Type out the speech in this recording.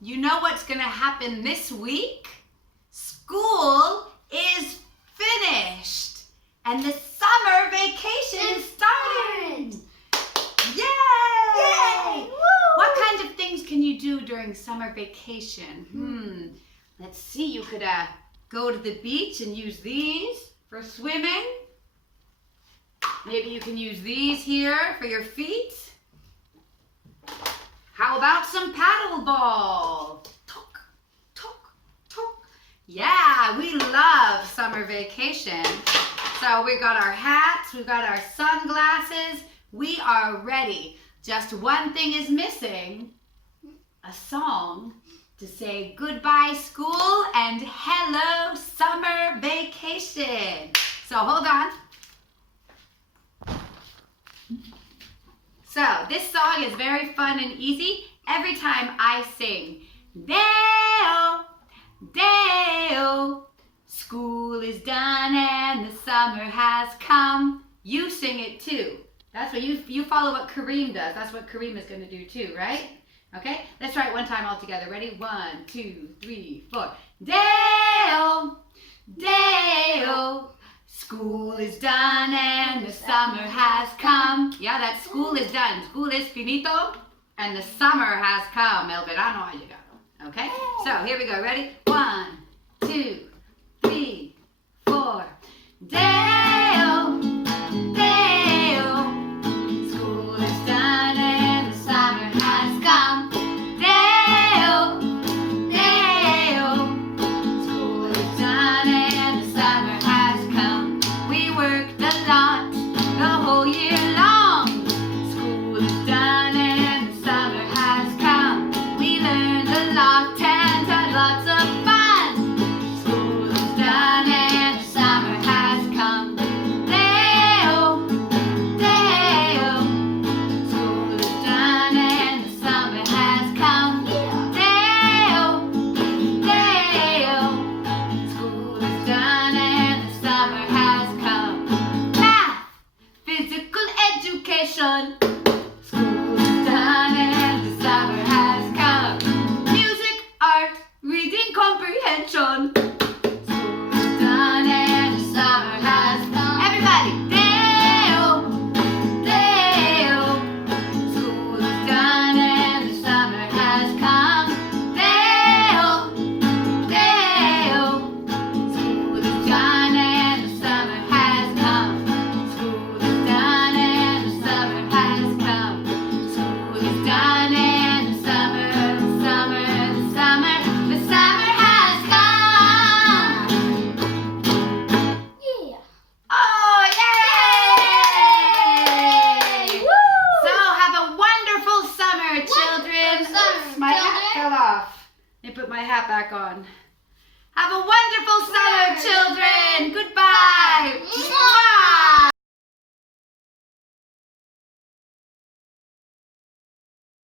you know what's going to happen this week? School is finished and the summer vacation started. Yay! Yay! Woo! What kinds of things can you do during summer vacation? Let's see, you could go to the beach and use these for swimming. Maybe you can use these here for your feet. How about some paddle ball? Talk, talk, talk. Yeah, we love summer vacation. So we got our hats, we've got our sunglasses. We are ready. Just one thing is missing. A song to say goodbye school and hello summer vacation. So hold on. So this song is very fun and easy. Every time I sing, Deo, Deo, school is done and the summer has come. You sing it too. That's what you follow what Kareem does. That's what Kareem is going to do too, right? Okay, let's try it one time all together. Ready? 1, 2, 3, 4. Deo, Deo, school is done and the summer has come. Yeah, that school is done. School is finito and the summer has come. El verano ha llegado. Okay, so here we go. Ready? 1, 2, 3, 4. Deo, Deo, school is done and the summer has come. Deo, Deo, school is done and the summer has come. We worked a lot the whole year long. School is done and the summer has come. We learned a lot and had lots of fun. School is done and the summer has come. Deo, Deo, school is done and the summer has come. Deo, Deo, school is done and the summer has come. Math, physical education. School is done and the summer has come. Music, art, reading comprehension. School is done and the summer has come. Everybody, Deo, Deo, school is done and the summer has come. Deo, Deo, school is done and the summer has come. School is done and the summer has come. School is done and the summer has come. Yeah. Oh, yay! Woo! So have a wonderful summer, children. Wonderful summer, Oops, my hat children. fell off. Let me put my hat back on. Have a wonderful summer, children.